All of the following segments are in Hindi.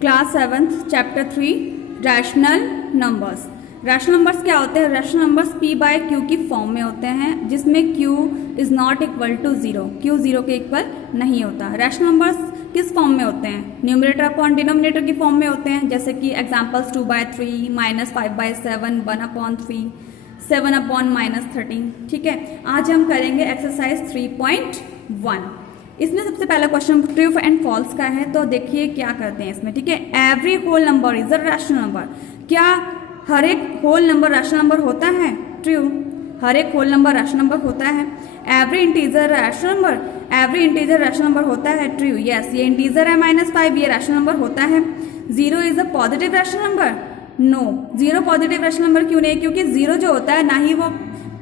Class 7th chapter 3 rational numbers. Rational numbers क्या होते हैं? Rational numbers p by q की फॉर्म में होते हैं जिसमें q is not equal to 0, q 0 के इक्वल नहीं होता। रैशनल नंबर्स किस फॉर्म में होते हैं? न्यूमरेटर अपॉन डिनोमिनेटर की फॉर्म में होते हैं, जैसे कि एग्जांपल्स 2/3, -5/7, 1/3, 7/-13। ठीक है, आज हम करेंगे एक्सरसाइज 3.1। इसमें सबसे पहला क्वेश्चन ट्रू एंड फॉल्स का है, तो देखिए क्या करते हैं इसमें। ठीक है, every whole number is a rational number. क्या हर एक होल नंबर रैशनल नंबर होता है? ट्रू, हर एक होल नंबर रैशनल नंबर होता है। Every integer rational number, every integer rational number होता है। ट्रू, यस, ये इंटीजर है -5, ये रैशनल नंबर होता है। 0 is a positive rational number. No, 0 positive rational number क्यों नहीं? क्योंकि 0 जो होता है ना ही वो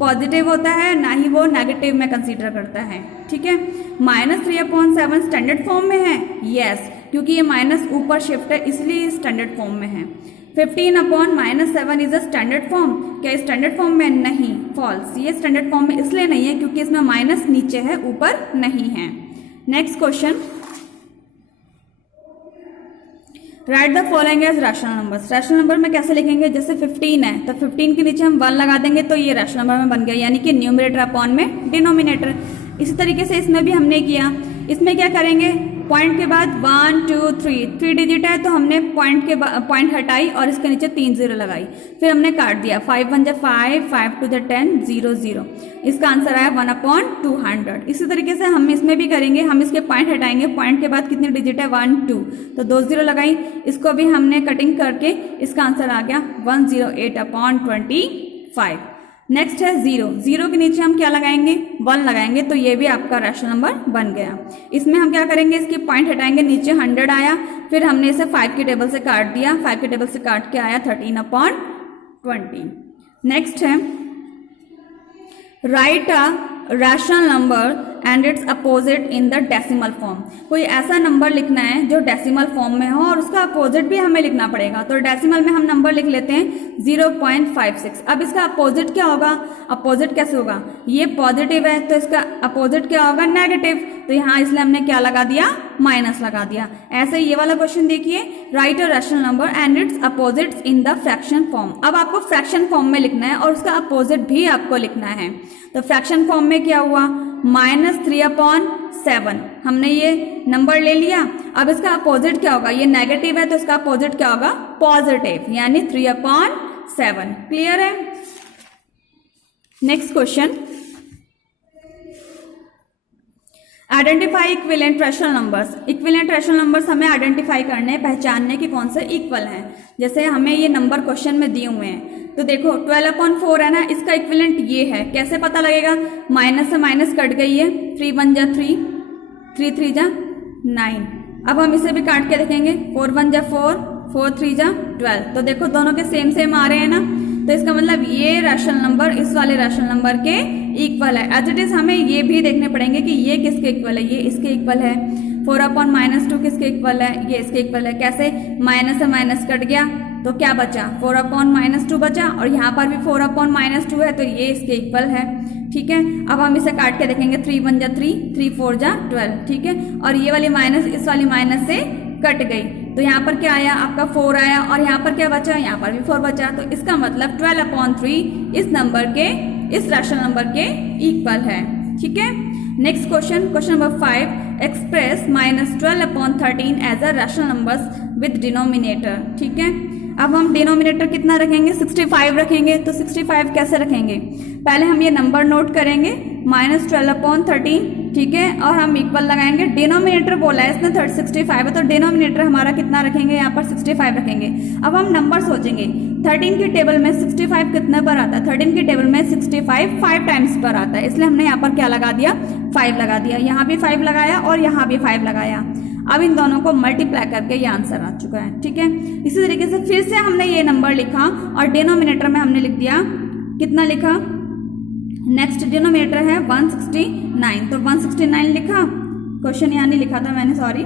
पॉजिटिव होता है ना ही वो नेगेटिव में कंसीडर करता है। ठीक है, -3/7 स्टैंडर्ड फॉर्म में है। यस, क्योंकि ये माइनस ऊपर शिफ्ट है इसलिए स्टैंडर्ड फॉर्म में है। 15/-7 इज अ स्टैंडर्ड फॉर्म। क्या स्टैंडर्ड फॉर्म में? नहीं, फॉल्स। ये स्टैंडर्ड फॉर्म में इसलिए नहीं है क्योंकि इसमें माइनस नीचे है, ऊपर नहीं है। Next question, write the following as rational numbers. Rational number में कैसे लिखेंगे? जैसे 15 है तो 15 के नीचे हम 1 लगा देंगे तो ये रैशनल नंबर में बन गया, यानी कि न्यूमरेटर अपॉन में डिनोमिनेटर। इसी तरीके से इसमें भी हमने किया। इसमें क्या करेंगे? पॉइंट के बाद 1 2 3 डिजिट है तो हमने पॉइंट हटाई और इसके नीचे 3 0 लगाई, फिर हमने काट दिया। 5 1 5, 5 2 10, 0 0। इसका आंसर आया 1/200। इसी तरीके से हम इसमें भी करेंगे। हम इसके पॉइंट हटाएंगे, पॉइंट के बाद कितनी डिजिट है? 1 2, तो 2 0 लगाई। इसको भी हमने कटिंग करके इसका आंसर आ गया 108/25। नेक्स्ट है 0 के नीचे हम क्या लगाएंगे? 1 लगाएंगे, तो ये भी आपका रैशनल नंबर बन गया। इसमें हम क्या करेंगे? इसके पॉइंट हटाएंगे, नीचे 100 आया, फिर हमने इसे 5 के टेबल से काट दिया। 5 के टेबल से काट के आया 13/20। नेक्स्ट है right a rational number and it's opposite in the decimal form. कोई ऐसा नंबर लिखना है जो डेसिमल फॉर्म में हो और उसका अपोजिट भी हमें लिखना पड़ेगा। तो डेसिमल में हम नंबर लिख लेते हैं 0.56। अब इसका अपोजिट क्या होगा? अपोजिट कैसे होगा? ये पॉजिटिव है तो इसका अपोजिट क्या होगा? नेगेटिव। तो यहाँ इसलिए हमने क्या लगा दिया? माइनस लगा दिया। ऐसे ये वाला क्वेश्चन देखिए, right a rational number and it's opposites in the fraction form. अब आपको फ्रैक्शन फॉर्म में लिखना है और उसका अपोजिट भी आपको लिखना है। तो फ्रैक्शन फॉर्म में क्या हुआ? -3/7 हमने ये नंबर ले लिया। अब इसका अपोजिट क्या होगा? ये नेगेटिव है तो इसका अपोजिट क्या होगा? पॉजिटिव, यानी 3/7। क्लियर है? Next question, identify equivalent rational numbers. Equivalent rational numbers हमें आइडेंटिफाई करने, पहचानने की कौन से इक्वल हैं। जैसे हमें ये नंबर क्वेश्चन में दिए हुए हैं, तो देखो 12/4 है ना, इसका इक्विवेलेंट ये है। कैसे पता लगेगा? माइनस से माइनस कट गई है, 3 1 जा 3, 3 3 जा 9। अब हम इसे भी काट के देखेंगे, 4 1 जा 4, 4 3 जा 12। तो देखो दोनों के सेम सेम आ रहे हैं ना, तो इसका मतलब ये रैशनल नंबर इस वाले रैशनल नंबर के इक्वल है। एज इट इज हमें ये भी देखने पड़ेंगे कि ये किसके इक्वल है। ये इसके इक्वल है। 4/-2 किसके इक्वल है? ये इसके इक्वल है। कैसे? माइनस से माइनस कट गया तो क्या बचा? 4/-2 बचा, और यहाँ पर भी 4/-2 है तो ये इसके इक्वल है। ठीक है, अब हम इसे काट के देखेंगे, 3 1 जा 3, 3 4 जा 12। ठीक है, और ये वाली माइनस इस वाली माइनस से कट गई तो यहाँ पर क्या आया? आपका 4 आया, और यहाँ पर क्या बचा? यहाँ पर भी 4 बचा। तो इसका मतलब 12/3 इस नंबर के, इस रैशनल नंबर के इक्वल है। ठीक है, next question, question number 5, express -12/13 as a rational numbers with denominator. ठीक है, अब हम डिनोमिनेटर कितना रखेंगे? 65 रखेंगे। तो 65 कैसे रखेंगे? पहले हम ये नंबर नोट करेंगे, -12/13। ठीक है, और हम इक्वल लगाएंगे। डिनोमिनेटर बोला है इसने 65 है, तो डिनोमिनेटर हमारा कितना रखेंगे? यहाँ पर 65 रखेंगे। अब हम नंबर सोचेंगे, 13 की टेबल में 65 कितने पर आता है? 13 की टेबल में 65 5 टाइम्स पर आता है, इसलिए हमने यहाँ पर क्या लगा दिया? 5 लगा दिया। यहाँ भी 5 लगाया और यहाँ भी 5 लगाया। अब इन दोनों को मल्टीप्लाई करके ये आंसर आ चुका है। ठीक है, इसी तरीके से फिर से हमने ये नंबर लिखा और डिनोमिनेटर में हमने लिख दिया, कितना लिखा? नेक्स्ट डिनोमिनेटर है 169, तो 169 लिखा। क्वेश्चन यहाँ नहीं लिखा था मैंने, सॉरी,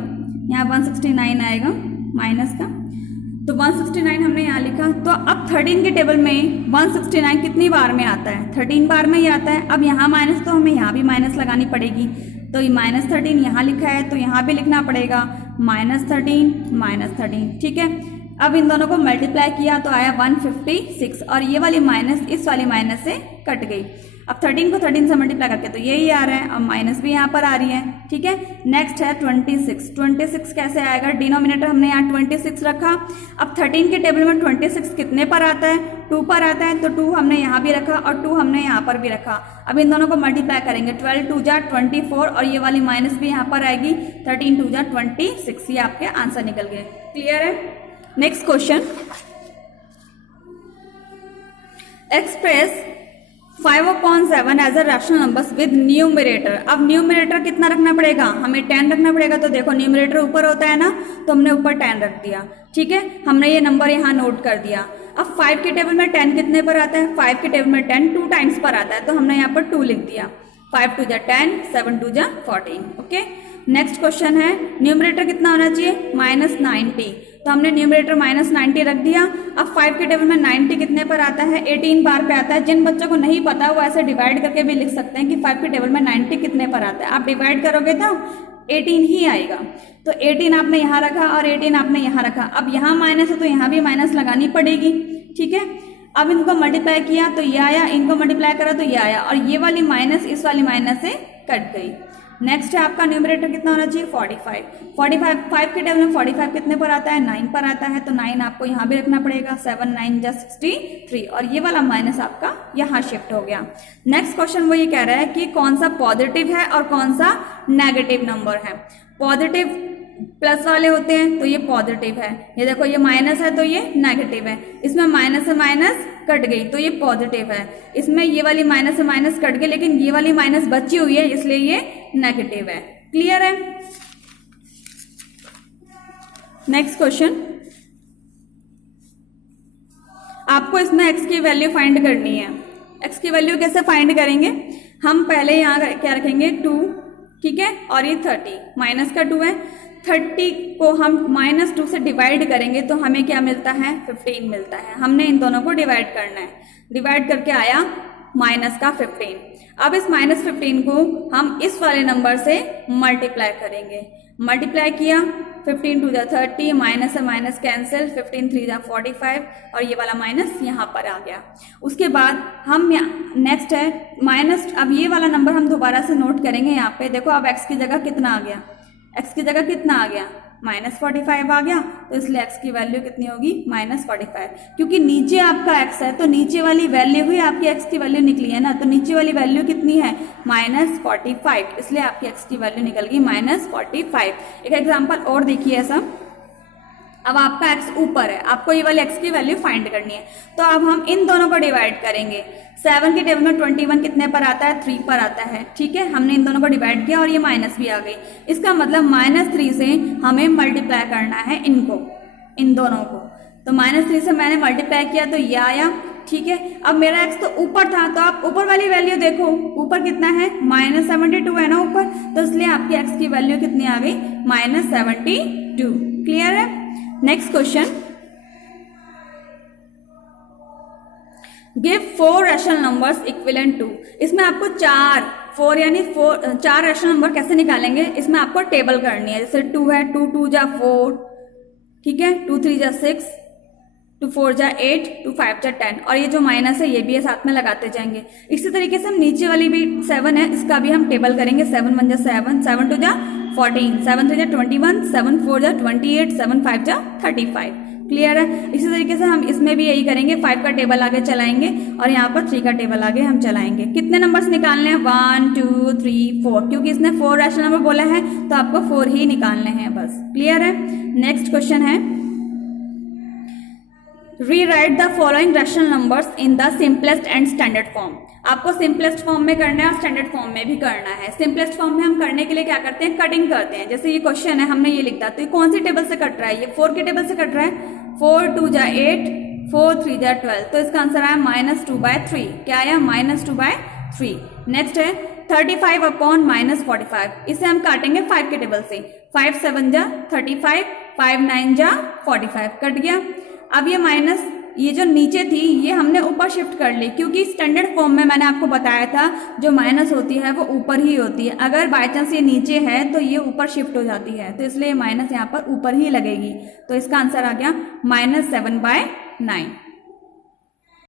यहाँ 169 आएगा माइनस का, तो 169 हमने यहाँ लिखा। तो अब 13 के टेबल में 169 कितनी बार में आता है? 13 बार में ही आता है। अब यहाँ माइनस, तो हमें यहाँ भी माइनस लगानी पड़ेगी। तो ये -13 यहाँ लिखा है तो यहाँ भी लिखना पड़ेगा -13, ठीक है। अब इन दोनों को मल्टीप्लाई किया तो आया 156 और ये वाली माइनस इस वाली माइनस से कट गई। अब 13 को 13 से मल्टीप्लाई करके तो यही आ रहा है और माइनस भी यहाँ पर आ रही है, ठीक है। नेक्स्ट है 26 कैसे आएगा, डिनोमिनेटर हमने यहाँ 26 रखा। अब 13 के टेबल में 26 कितने पर आता है, 2 पर आता है, तो 2 हमने यहाँ भी रखा और 2 हमने यहाँ पर भी रखा। अब इन दोनों को मल्टीप्लाई करेंगे, 12 2 जा 24 और ये वाली माइनस भी यहाँ पर आएगी, 13 2 जा 26, ये आपके आंसर निकल गए। क्लियर है। Next question, express 5/7 as a rational numbers with numerator. अब न्यूमरेटर कितना रखना पड़ेगा, हमें 10 रखना पड़ेगा। तो देखो न्यूमरेटर ऊपर होता है ना, तो हमने ऊपर 10 रख दिया, ठीक है। हमने ये नंबर यहाँ नोट कर दिया। अब 5 के टेबल में 10 कितने पर आता है, 5 के टेबल में 10 2 टाइम्स पर आता है, तो हमने यहाँ पर 2 लिख दिया। 5 2 जा 10, 7 2 जा 14, ओके। नेक्स्ट क्वेश्चन है, न्यूमरेटर कितना होना चाहिए, -90, तो हमने न्यूमरेटर -90 रख दिया। अब 5 के टेबल में 90 कितने पर आता है, 18 बार पे आता है। जिन बच्चों को नहीं पता वो ऐसे डिवाइड करके भी लिख सकते हैं कि 5 के टेबल में 90 कितने पर आता है। आप डिवाइड करोगे तो 18 ही आएगा, तो 18 आपने यहाँ रखा और 18 आपने यहाँ रखा। अब यहाँ माइनस है तो यहाँ भी माइनस लगानी पड़ेगी, ठीक है। अब इनको मल्टीप्लाई किया तो ये आया, इनको मल्टीप्लाई करा तो ये आया और ये वाली माइनस इस वाली माइनस से कट गई। नेक्स्ट है आपका न्यूमरेटर कितना होना चाहिए, 45। 5 के टेबल में 45 कितने पर आता है, 9 पर आता है, तो 9 आपको यहाँ भी रखना पड़ेगा। 7 9 जा 63 और ये वाला माइनस आपका यहाँ शिफ्ट हो गया। नेक्स्ट क्वेश्चन वो ये कह रहा है कि कौन सा पॉजिटिव है और कौन सा नेगेटिव नंबर है। पॉजिटिव प्लस वाले होते हैं तो ये पॉजिटिव है, ये देखो ये माइनस है तो ये नेगेटिव है। इसमें माइनस से माइनस कट गई तो ये पॉजिटिव है। इसमें ये वाली माइनस से माइनस कट गई लेकिन ये वाली माइनस बची हुई है इसलिए ये नेगेटिव है। क्लियर है। नेक्स्ट क्वेश्चन, आपको इसमें x की वैल्यू फाइंड करनी है। x की वैल्यू कैसे फाइंड करेंगे, हम पहले यहाँ क्या रखेंगे 2, ठीक है, और ये 30 माइनस का 2 है। 30 को हम -2 से डिवाइड करेंगे तो हमें क्या मिलता है, 15 मिलता है। हमने इन दोनों को डिवाइड करना है, डिवाइड करके आया माइनस का 15। अब इस -15 को हम इस वाले नंबर से मल्टीप्लाई करेंगे। मल्टीप्लाई किया, 15 2 जा 30, माइनस से माइनस कैंसिल, 15 3 जा 45 और ये वाला माइनस यहाँ पर आ गया। उसके बाद हम नेक्स्ट है माइनस, अब ये वाला नंबर हम दोबारा से नोट करेंगे। यहाँ पे देखो अब x की जगह कितना आ गया, x की जगह कितना आ गया, -45 आ गया, तो इसलिए x की वैल्यू कितनी होगी, -45। क्योंकि नीचे आपका x है तो नीचे वाली वैल्यू ही आपकी x की वैल्यू निकली है ना, तो नीचे वाली वैल्यू कितनी है, -45, इसलिए आपकी x की वैल्यू निकल गई -45। एक एग्जांपल और देखिए ऐसा, अब आपका x ऊपर है, आपको ये वाली x की वैल्यू फाइंड करनी है, तो अब हम इन दोनों को डिवाइड करेंगे। 7 के टेबल में 21 कितने पर आता है, 3 पर आता है, ठीक है। हमने इन दोनों को डिवाइड किया और ये माइनस भी आ गई। इसका मतलब -3 से हमें मल्टीप्लाई करना है इनको, इन दोनों को। तो -3 से मैंने मल्टीप्लाई किया तो ये आया, ठीक है। अब मेरा x तो ऊपर था तो आप ऊपर वाली वैल्यू देखो, ऊपर कितना है, -72 है ना ऊपर, तो इसलिए आपकी x की वैल्यू कितनी आ गई, -72। क्लियर है। Next question, give 4 rational numbers equivalent to. इसमें आपको 4 रैशनल नंबर कैसे निकालेंगे, इसमें आपको टेबल करनी है। जैसे 2 है, 2 2 जा 4, ठीक है, 2 3 जा 6, 2 4 जा 8, 2 5 जा 10 और ये जो माइनस है ये भी है, साथ में लगाते जाएंगे। इसी तरीके से हम नीचे वाली भी 7 है, इसका भी हम टेबल करेंगे। 7 1 जा 7, 7 2 जा 14, 7 3 जा 21, 7 4 जा 28, 7 5 जा 35। क्लियर है। इसी तरीके से हम इसमें भी यही करेंगे, 5 का टेबल आगे चलाएंगे और यहाँ पर 3 का टेबल आगे हम चलाएंगे। कितने नंबर्स निकालने हैं, 1 2 3 4, क्योंकि इसने 4 रैशनल नंबर बोला है तो आपको 4 ही निकालने हैं बस। क्लियर है। नेक्स्ट क्वेश्चन है, rewrite the following rational numbers in the simplest and standard form. आपको सिंपलेस्ट फॉर्म में करना है और स्टैंडर्ड फॉर्म में भी करना है। सिंपलेस्ट फॉर्म में हम करने के लिए क्या करते हैं, कटिंग करते हैं। जैसे ये क्वेश्चन है, हमने ये लिखा, तो ये कौन सी टेबल से कट रहा है, ये 4 के टेबल से कट रहा है। 4 2 जा 8, 4 3 जा 12, तो इसका आंसर आया -2/3। क्या आया, -2/3। नेक्स्ट है 35/- 45, इसे हम काटेंगे 5 के टेबल से। 5 7 जा 35, 5 9 जा 45, कट गया। अब ये ये जो नीचे थी ये हमने ऊपर शिफ्ट कर ली, क्योंकि स्टैंडर्ड फॉर्म में मैंने आपको बताया था जो माइनस होती है वो ऊपर ही होती है। अगर बाय चांस ये नीचे है तो ये ऊपर शिफ्ट हो जाती है, तो इसलिए माइनस यहाँ पर ऊपर ही लगेगी। तो इसका आंसर आ गया -7/9।